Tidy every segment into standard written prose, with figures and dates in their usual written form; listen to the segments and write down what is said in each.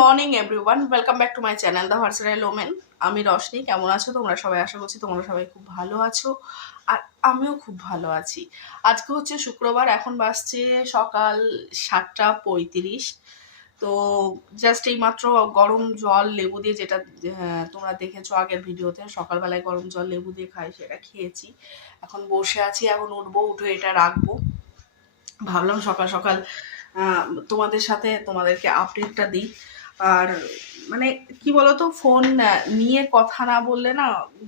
Morning everyone, welcome back to my channel the versatile women. আমি রশনি। কেমন আছো তোমরা সবাই? আশা করছি তোমরা সবাই খুব ভালো আছো, আর আমিও খুব ভালো আছি। আজকে হচ্ছে শুক্রবার, এখন বাজছে সকাল 7:35। তো জাস্ট এইমাত্র গরম জল লেবু দিয়ে, যেটা তোমরা দেখেছো আগের ভিডিওতে, সকালবেলায় গরম জল লেবু দিয়ে খাই, সেটা খেয়েছি। এখন বসে আছি, এখন উঠবো, উঠে এটা রাখবো। ভাবলাম সকাল সকাল তোমাদের সাথে তোমাদেরকে আপডেটটা দিই। আর মানে কি বলতো, ফোন নিয়ে কথা না বললে না,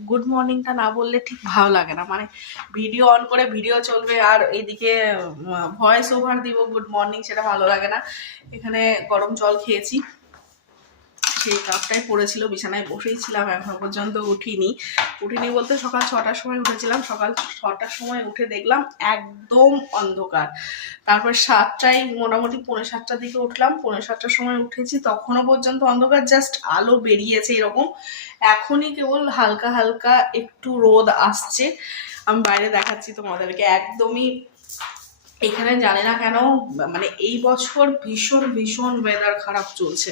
গুড মর্নিংটা না বললে ঠিক ভালো লাগে না। মানে ভিডিও অন করে ভিডিও চলবে আর এইদিকে ভয়েস ওভার দিব গুড মর্নিং, সেটা ভালো লাগে না। এখানে গরম জল খেয়েছি, সেই কাপটাই পড়েছিল, বিছানায় বসেই ছিলাম, এখনো পর্যন্ত উঠিনি বলতে সকাল 6টার সময় উঠেছিলাম। সকাল 6টার সময় উঠে দেখলাম একদম অন্ধকার। তারপর 7টায়, মোটামুটি 6:45 দিকে উঠলাম, 6:45টার সময় উঠেছি, তখনও পর্যন্ত অন্ধকার, জাস্ট আলো বেরিয়েছে এরকম। এখনই কেবল হালকা হালকা একটু রোদ আসছে। আমি বাইরে দেখাচ্ছি তোমাদেরকে, একদমই এখানে জানি না কেন, মানে এই বছর ভীষণ ভীষণ ওয়েদার খারাপ চলছে।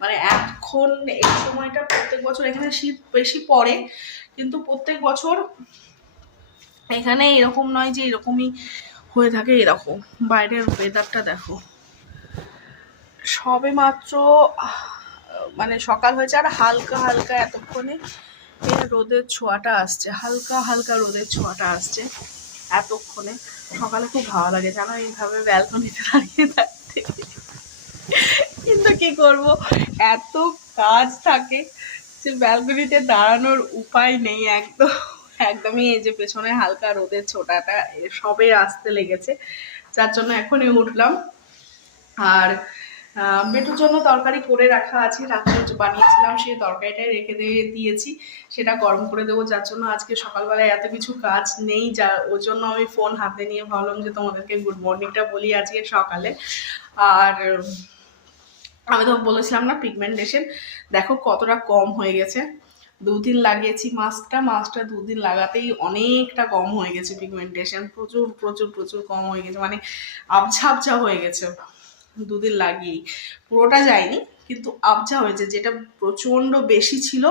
মানে এখন এই সময়টা প্রত্যেক বছর এখানে শীত বেশি পড়ে, কিন্তু প্রত্যেক বছর এখানে এরকম নয় যে এরকমই হয়ে থাকে। এরকম বাইরের ওয়েদারটা দেখো, সবে মাত্র মানে সকাল হয়েছে, আর হালকা হালকা এতক্ষণে রোদের ছোঁয়াটা আসছে, হালকা হালকা রোদের ছোঁয়াটা আসছে এতক্ষণে। সকালে খুব ভালো লাগে জানো এইভাবে ব্যালকনিতে দাঁড়িয়ে থাকতে, কিন্তু কি করব, এত কাজ থাকে যে ব্যালকনিতে দাঁড়ানোর উপায় নেই। একদমই এই যে পেছনে হালকা রোদের ছোটাটা সবে আসতে লেগেছে, যার জন্য এখনই উঠলাম। আর বেটুর জন্য তরকারি করে রাখা আছে, রাত্রে বানিয়েছিলাম, সেই তরকারিটাই রেখে দিয়েছি, সেটা গরম করে দেবো। যার জন্য আজকে সকালবেলায় এত কিছু কাজ নেই, ওর জন্য আমি ফোন হাতে নিয়ে ভাবলাম যে তোমাদেরকে গুড মর্নিংটা বলি আজকে সকালে। আর আমি তো বলেছিলাম না, পিগমেন্টেশন দেখো কতটা কম হয়ে গেছে। 2 দিন লাগিয়েছি মাস্কটা 2 দিন লাগাতেই অনেকটা কম হয়ে গেছে পিগমেন্টেশন, প্রচুর প্রচুর প্রচুর কম হয়ে গেছে। মানে আবঝা আবঝা হয়ে গেছে 2 দিন লাগিয়েই, পুরোটা যায়নি কিন্তু আবঝা হয়েছে। যেটা প্রচন্ড বেশি ছিল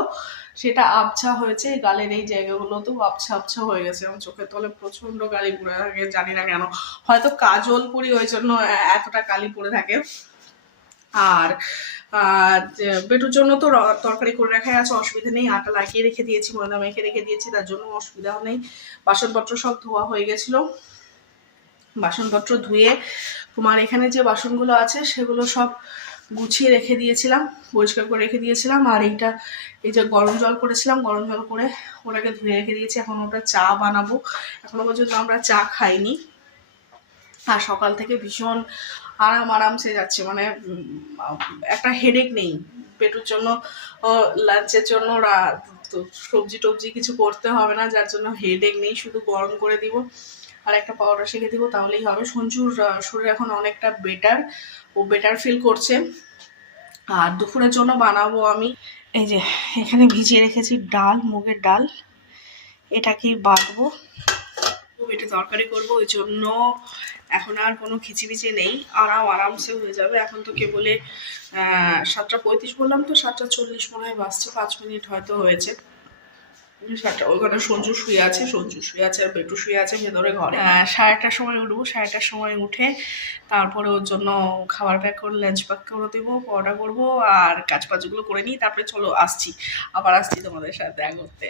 সেটা আবছা হয়েছে, গালের এই জায়গাগুলোতেও আবছা আবছা হয়ে গেছে। এবং চোখের তলে প্রচন্ড কালি পড়ে থাকে, জানি না কেন, হয়তো কাজল পরি ওই জন্য এতটা কালি পড়ে থাকে। আর বেটুর জন্য তো তরকারি করে রাখাই আছে, অসুবিধা নেই। আটা লাগিয়ে রেখে দিয়েছি, ময়দা মেখে রেখে দিয়েছি, তার জন্য অসুবিধাও নেই। বাসনপত্র সব ধোয়া হয়ে গেছিল, বাসনপত্র ধুয়ে তোমার এখানে যে বাসনগুলো আছে সেগুলো সব গুছিয়ে রেখে দিয়েছিলাম, পরিষ্কার করে রেখে দিয়েছিলাম। আর এই যে গরম জল করেছিলাম, গরম জল করে ওটাকে ধুয়ে রেখে দিয়েছি। এখন ওটা চা বানাবো, এখনো পর্যন্ত আমরা চা খাইনি। আর সকাল থেকে ভীষণ আরামসে যাচ্ছে, মানে একটা হেডেক নেই। পেটুর জন্য লাঞ্চের জন্য সবজি টবজি কিছু করতে হবে না, যার জন্য হেডেক নেই, শুধু গরম করে দিব আর একটা পাউডার শিখে দিব, তাহলেই হবে। সঞ্জুর শরীর এখন অনেকটা বেটার, ও বেটার ফিল করছে। আর দুপুরের জন্য বানাবো আমি, এই যে এখানে ভিজিয়ে রেখেছি ডাল, মুগের ডাল, এটাকেই বাটবো, এটা তরকারি করবো। ওই জন্য এখন আর কোনো খিচিবিচি নেই, আরামসে হয়ে যাবে। এখন তো কেবলে 7:35 বললাম তো, 7:40 মনে হয় বাজছে, 5 মিনিট হয়তো হয়েছে। ওইখানে সঞ্জু শুয়ে আছে আর বেটু শুয়ে আছে ভেতরে ঘরে। 8:30টার সময় উঠবো, 8:30টার সময় উঠে তারপরে ওর জন্য খাবার প্যাক করে লাঞ্চ প্যাক করে দেবো, পরোটা করবো, আর কাজগুলো করে নিই। তারপরে চলো আসছি তোমাদের সাথে দেখা করতে।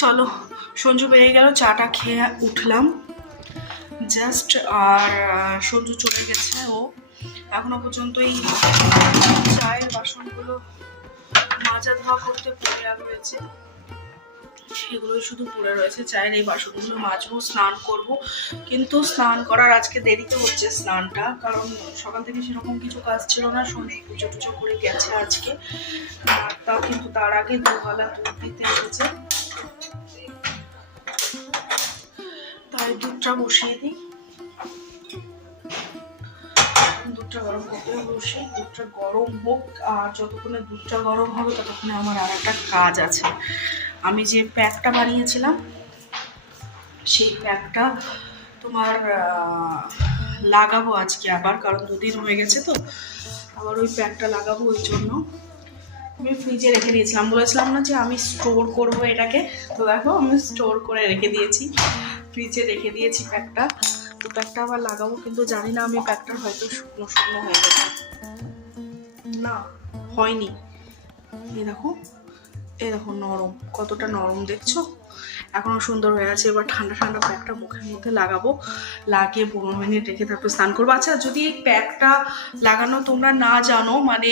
চলো, সঞ্জু বেরিয়ে গেল, চাটা খেয়ে উঠলাম জাস্ট। আর সঞ্জু চলে গেছে, ও এখনো পর্যন্ত এই চায়ের বাসনগুলো মাজা ধোয়া করতে পড়ে রয়েছে, সেগুলোই শুধু পড়ে রয়েছে। চায়ের এই বাসনগুলো মাজবো, স্নান করব, কিন্তু স্নান করার আজকে দেরিতে হচ্ছে স্নানটা, কারণ সকাল থেকে সেরকম কিছু কাজ ছিল না। সন্ধ্যে পুজো টুজো করে গেছে আজকে, তাও কিন্তু তার আগে দুবেলা দুধ দিতে এসেছে, তাই দুধটা বসিয়ে দিই। দুধটা গরম করতে বসে, দুধটা গরম হোক, আর যতক্ষণে দুধটা গরম হবে ততক্ষণে আমার আর একটা কাজ আছে। আমি যে প্যাকটা বানিয়েছিলাম সেই প্যাকটা তোমার লাগাবো আজকে আবার, কারণ 2 দিন হয়ে গেছে তো, আবার ওই প্যাকটা লাগাবো। ওই জন্য আমি ফ্রিজে রেখে দিয়েছিলাম, বলেছিলাম না যে আমি স্টোর করব এটাকে, তো দেখো আমি স্টোর করে রেখে দিয়েছি, ফ্রিজে রেখে দিয়েছি প্যাকটা। তো প্যাকটা আবার লাগাবো, কিন্তু জানি না আমি প্যাকটা হয়তো শুকনো শুকনো হয়ে গেছে, না হয়নি। এই দেখো নরম, কতটা নরম দেখছো, এখনো সুন্দর হয়ে আছে। এবার ঠান্ডা ঠান্ডা প্যাকটা মুখের মধ্যে লাগাবো, লাগিয়ে 15 মিনিট রেখে তারপর স্নান করবো। আচ্ছা, যদি এই প্যাকটা লাগানো তোমরা না জানো, মানে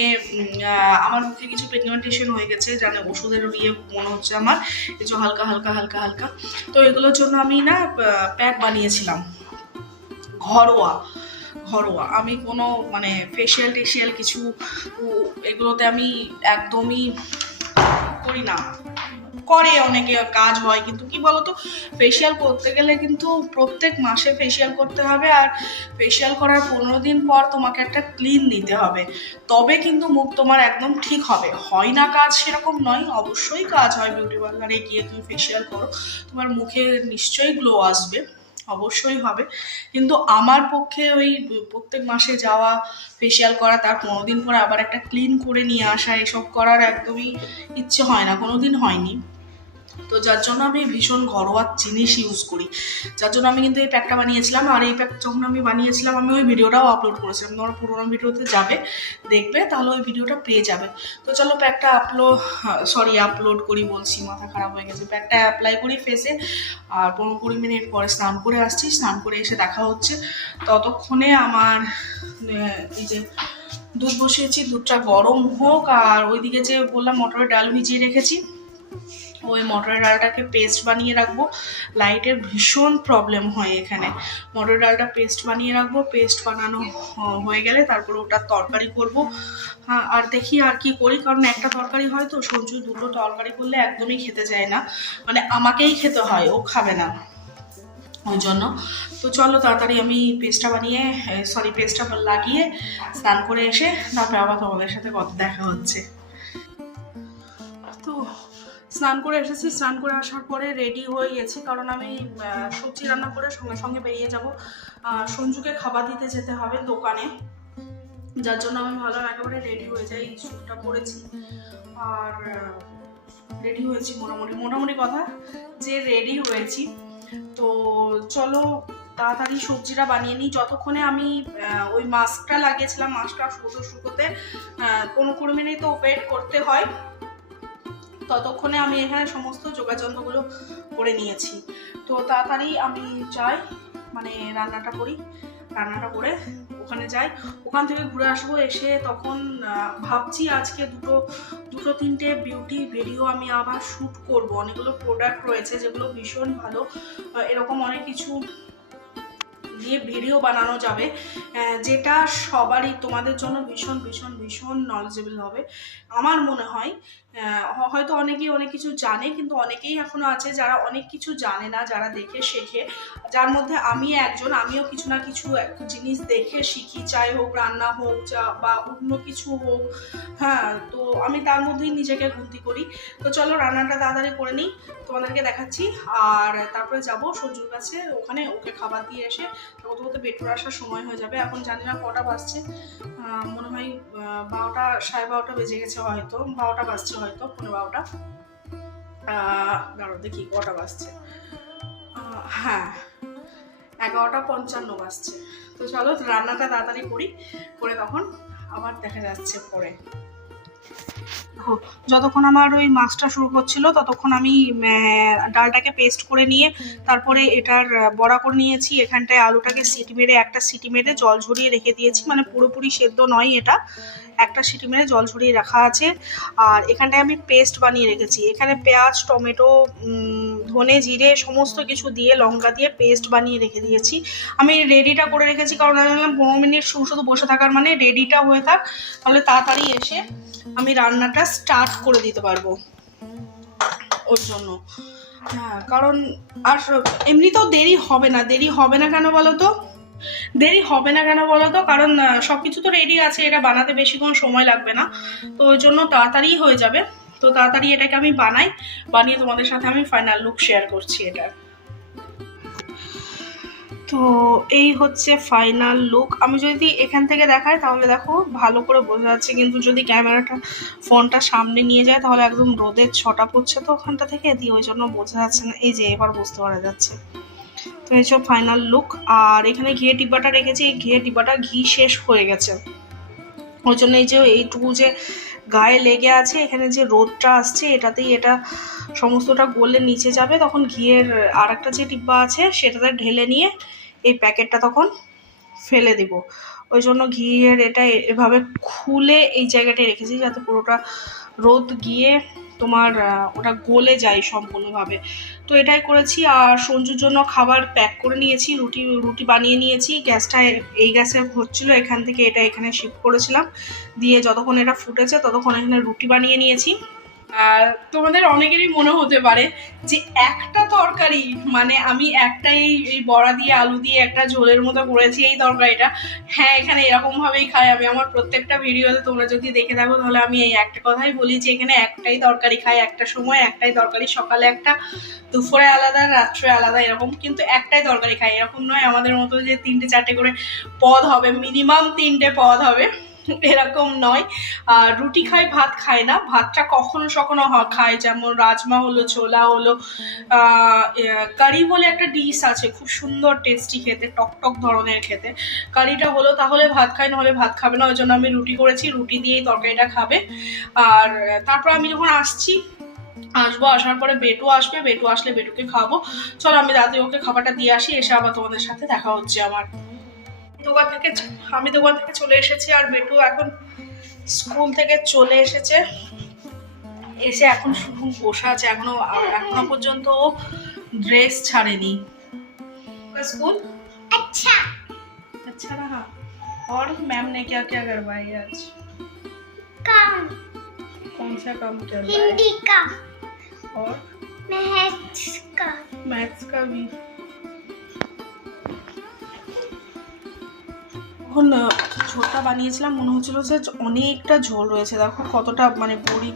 আমার মুখে কিছু পিগমেন্টেশন হয়ে গেছে, জানে ওষুধের ইয়ে মনে হচ্ছে আমার, এই যে হালকা হালকা হালকা হালকা, তো এগুলোর জন্য আমি না প্যাক বানিয়েছিলাম ঘরোয়া। আমি কোনো মানে ফেশিয়াল টেশিয়াল কিছু এগুলোতে আমি একদমই করি না। করে অনেকে, কাজ হয়, কিন্তু কি বলতো, ফেশিয়াল করতে গেলে কিন্তু প্রত্যেক মাসে ফেশিয়াল করতে হবে, আর ফেশিয়াল করার 15 দিন পর তোমাকে একটা ক্লিন দিতে হবে, তবে কিন্তু মুখ তোমার একদম ঠিক হবে। হয় না কাজ সেরকম নয়, অবশ্যই কাজ হয়। বিউটি পার্লারে গিয়ে তুমি ফেশিয়াল করো, তোমার মুখে নিশ্চয়ই গ্লো আসবে, অবশ্যই হবে, কিন্তু আমার পক্ষে ওই প্রত্যেক মাসে যাওয়া, ফেশিয়াল করা, তার 15 দিন পরে আবার একটা ক্লিন করে নিয়ে আসা, এসব করার একদমই ইচ্ছে হয় না, কোনোদিন হয়নি। তো যার জন্য আমি ভীষণ ঘরোয়া জিনিস ইউজ করি, যার জন্য আমি কিন্তু এই প্যাকটা বানিয়েছিলাম। আর এই প্যাক যখন আমি বানিয়েছিলাম, আমি ওই ভিডিওটাও আপলোড করেছিলাম, তোমরা পুরোনো ভিডিওতে যাবে দেখবে, তাহলে ওই ভিডিওটা পেয়ে যাবে। তো চলো প্যাকটা আপলোড করি বলছি, মাথা খারাপ হয়ে গেছে। প্যাকটা অ্যাপ্লাই করি ফেসে, আর 15-20 মিনিট পরে স্নান করে আসছি, স্নান করে এসে দেখা হচ্ছে। ততক্ষণে আমার এই যে দুধ বসিয়েছি, দুধটা গরম হোক। আর ওইদিকে যে বললাম মটরের ডাল ভিজিয়ে রেখেছি, ওই মটরের ডালটাকে পেস্ট বানিয়ে রাখবো। লাইটের ভীষণ প্রবলেম হয় এখানে, মটরের ডালটা পেস্ট বানিয়ে রাখবো। পেস্ট বানানো হয়ে গেলে তারপরে ওটার তরকারি করব। হ্যাঁ, আর দেখি আর কি করি, কারণ একটা তরকারি হয় তো, সঞ্জু দুটো তরকারি করলে একদমই খেতে চায় না, মানে আমাকেই খেতে হয়, ও খাবে না, ওই জন্য। তো চলো তাড়াতাড়ি আমি পেস্টটা লাগিয়ে স্নান করে এসে তারপরে আবার তোমাদের সাথে দেখা হচ্ছে। তো স্নান করে এসেছি, স্নান করে আসার পরে রেডি হয়ে গেছি, কারণ আমি সবজি রান্না করে সঙ্গে সঙ্গে বেরিয়ে যাব, সঞ্জুকে খাবার দিতে যেতে হবে দোকানে, যার জন্য আমি ভাবলাম একেবারে রেডি হয়ে যাই। স্যুটটা পরেছি আর রেডি হয়েছি, মোটামুটি কথা যে রেডি হয়েছি। তো চলো তাড়াতাড়ি সবজিটা বানিয়ে নিই, যতক্ষণে আমি ওই মাস্কটা লাগিয়েছিলাম, মাস্কটা শুকোতে 15-20 মিনিট তো ওয়েট করতে হয়, ততক্ষণে আমি এখানে সমস্ত যোগাযন্ত্রগুলো করে নিয়েছি। তো তাড়াতাড়ি আমি যাই, মানে রান্নাটা করে ওখানে যাই, ওখান থেকে ঘুরে আসবো। এসে তখন ভাবছি আজকে দুটো তিনটে বিউটি ভিডিও আমি আবার শ্যুট করব। অনেকগুলো প্রোডাক্ট রয়েছে যেগুলো ভীষণ ভালো, এরকম অনেক কিছু দিয়ে ভিডিও বানানো যাবে, যেটা সবারই তোমাদের জন্য ভীষণ ভীষণ ভীষণ নলেজেবল হবে আমার মনে হয়। হয়তো অনেকেই অনেক কিছু জানে, কিন্তু অনেকেই এখনো আছে যারা অনেক কিছু জানে না, যারা দেখে শেখে, যার মধ্যে আমি একজন। আমিও কিছু না কিছু জিনিস দেখে শিখি, চাই হোক রান্না হোক বা অন্য কিছু হোক, হ্যাঁ, তো আমি তার মধ্যেই নিজেকে গুনতি করি। তো চলো রান্নাটা তাড়াতাড়ি করে নিই, তোমাদেরকে দেখাচ্ছি। আর তারপরে যাবো সঞ্জুর কাছে, ওখানে ওকে খাবার দিয়ে এসে প্রথমত বেটুর আসার সময় হয়ে যাবে। এখন জানি না কটা বাজছে, মনে হয় 12টা 12:30 বেজে গেছে, হয়তো 12টা বাজছে, হয়তো 12:15। দাঁড়ো দেখি কটা বাজছে, হ্যাঁ 11:55 বাজছে। তো চলো রান্নাটা তাড়াতাড়ি করে তখন আবার দেখা যাচ্ছে পরে। যতক্ষণ আমার ওই মাছটা শুরু করছিল ততক্ষণ আমি ডালটাকে পেস্ট করে নিয়ে তারপরে এটার বড়া করে নিয়েছি। এখানটায় আলুটাকে একটা সিটি মেরে জল ঝরিয়ে রেখে দিয়েছি, মানে পুরোপুরি সেদ্ধ নয়, এটা একটা সিটি মেরে জল ঝরিয়ে রাখা আছে। আর এখানটায় আমি পেস্ট বানিয়ে রেখেছি, এখানে পেঁয়াজ, টমেটো, ধনে, জিরে সমস্ত কিছু দিয়ে, লঙ্কা দিয়ে পেস্ট বানিয়ে রেখে দিয়েছি। আমি রেডিটা করে রেখেছি কারণ আমি 15 মিনিট শুধু বসে থাকার মানে রেডিটা হয়ে থাক, তাহলে তাড়াতাড়ি এসে আমি রান্নাটা স্টার্ট করে দিতে পারবো ওর জন্য। হ্যাঁ, কারণ আর এমনিতেও দেরি হবে না কেন বলো তো, কারণ সবকিছু তো রেডি আছে, এটা বানাতে বেশিক্ষণ সময় লাগবে না, তো ওই জন্য তাড়াতাড়ি হয়ে যাবে। তো তাড়াতাড়ি এটাকে আমি বানিয়ে তোমাদের সাথে আমি ফাইনাল লুক শেয়ার করছি এটা। তো এই হচ্ছে ফাইনাল লুক। আমি যদি এখান থেকে দেখাই তাহলে দেখো ভালো করে বোঝা যাচ্ছে, কিন্তু যদি ফোনটা সামনে নিয়ে যায় তাহলে একদম রোদের ছটা পড়ছে তো ওখানটা থেকে দিয়ে, ওই জন্য বোঝা যাচ্ছে না। এই যে এবার বুঝতে পারা যাচ্ছে। তো এই সব ফাইনাল লুক। আর এখানে ঘিয়ের ডিব্বাটা রেখেছি, এই ঘিয়ের ডিব্বাটা ঘি শেষ হয়ে গেছে, ওই জন্য এই যে এইটুকু যে গায়ে লেগে আছে, এখানে যে রোদটা আসছে এটাতেই এটা সমস্তটা গলে নিচে যাবে, তখন ঘিয়ের আর একটা যে ডিব্বা আছে সেটাতে ঢেলে নিয়ে এই প্যাকেটটা তখন ফেলে দিব। ওই জন্য ঘিয়ের এটা এভাবে খুলে এই জায়গাটায় রেখেছি যাতে পুরোটা রোদ গিয়ে তোমার ওটা গলে যায় সম্পূর্ণভাবে। তো এটাই করেছি। আর সঞ্জুর জন্য খাবার প্যাক করে নিয়েছি, রুটি বানিয়ে নিয়েছি। গ্যাসটা এই গ্যাসে হচ্ছিল, এখান থেকে এটা এখানে শিফট করেছিলাম, দিয়ে যতক্ষণ এটা ফুটেছে ততক্ষণ এখানে রুটি বানিয়ে নিয়েছি। আর তোমাদের অনেকেরই মনে হতে পারে যে একটা তরকারি, মানে আমি একটাই এই বড়া দিয়ে আলু দিয়ে একটা ঝোলের মতো করেছি এই তরকারিটা। হ্যাঁ, এখানে এরকম ভাবেই খাই আমি। আমার প্রত্যেকটা ভিডিওতে তোমরা যদি দেখে থাকো তাহলে আমি এই একটা কথাই বলি যে এখানে একটাই তরকারি খাই, একটা সময় একটাই তরকারি, সকালে একটা, দুপুরে আলাদা, রাত্রে আলাদা, এরকম কিন্তু একটাই তরকারি খাই। এরকম নয় আমাদের মতো যে 3-4টে করে পদ হবে, মিনিমাম 3টে পদ হবে, এরকম নয়। আর রুটি খাই, ভাত খাই না। ভাতটা কখনো সখনো খাই, যেমন রাজমা হলো, ছোলা হলো, কারি বলে একটা ডিশ আছে খুব সুন্দর টেস্টি খেতে, টকটক ধরনের খেতে, কারিটা হলো তাহলে ভাত খাই, নাহলে ভাত খাবে না। ওই জন্য আমি রুটি করেছি, রুটি দিয়েই তরকারিটা খাবে। আর তারপর আমি যখন আসবো, আসার পরে বেটু আসবে, বেটু আসলে বেটুকে খাওয়াবো। চলো আমি রাতে ওকে খাবারটা দিয়ে আসি, এসে আবার তোমাদের সাথে দেখা হচ্ছে আমার। আমি দোকান থেকে চলে এসেছি, আর বেটু এখন স্কুল থেকে চলে এসেছে, এসে এখন শুধু বসে আছে, এখনো পর্যন্ত ও ড্রেস ছাড়েনি। स्कूल अच्छा रहा। और मैम ने क्या क्या करवाई आज? काम। कौन सा काम करवाया? हिंदी का और मैथ्स का भी। এখন ঝোলটা বানিয়েছিলাম, মনে হচ্ছিল যে অনেকটা ঝোল রয়েছে। দেখো কতটা, মানে বড়ি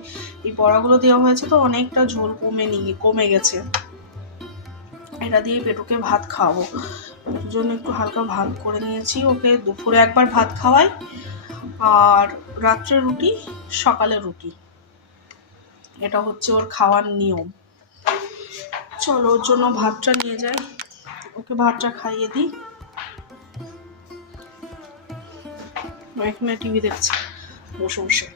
এই বড়াগুলো দেওয়া হয়েছে তো অনেকটা ঝোল কমে গেছে। এটা দিয়ে পেটুকে ভাত খাওয়াবো, ওর জন্য একটু হালকা ভাত করে নিয়েছি। ওকে দুপুরে একবার ভাত খাওয়াই, আর রাত্রে রুটি, সকালে রুটি, এটা হচ্ছে ওর খাওয়ার নিয়ম। চলো ওর জন্য ভাতটা নিয়ে যাই, ওকে ভাতটা খাইয়ে দিই। এখানে টিভি দেখছে বসে বসে।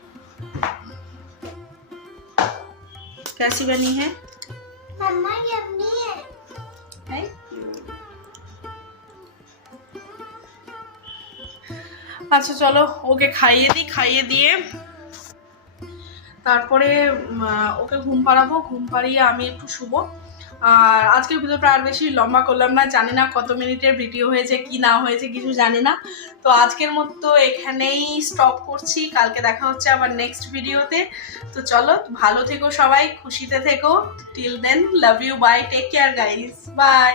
कैसी बनी है मम्मा? यम्मी है। আচ্ছা চলো ওকে খাইয়ে দিয়ে তারপরে ওকে ঘুম পাড়াবো। ঘুম পাড়িয়ে আমি একটু শুবো। আর আজকের ভিডিওটা আর বেশি লম্বা করলাম না, জানি না কত মিনিটের ভিডিও হয়েছে কি না হয়েছে কিছু জানি না। তো আজকের মতো এখানেই স্টপ করছি, কালকে দেখা হচ্ছে আবার নেক্সট ভিডিওতে। তো চলো ভালো থেকো সবাই, খুশিতে থেকো। Till then love you, bye, take care guys, by.